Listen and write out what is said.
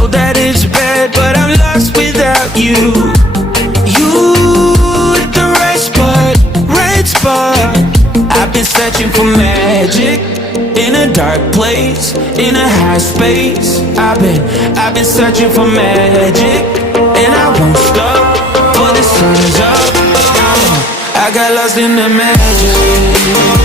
know that it's bad, but I'm lost without you. You at the right spot. I've been searching for magic in a dark place, in a high space. I've been searching for magic, and I won't stop till the sun's up. I got lost in the magic.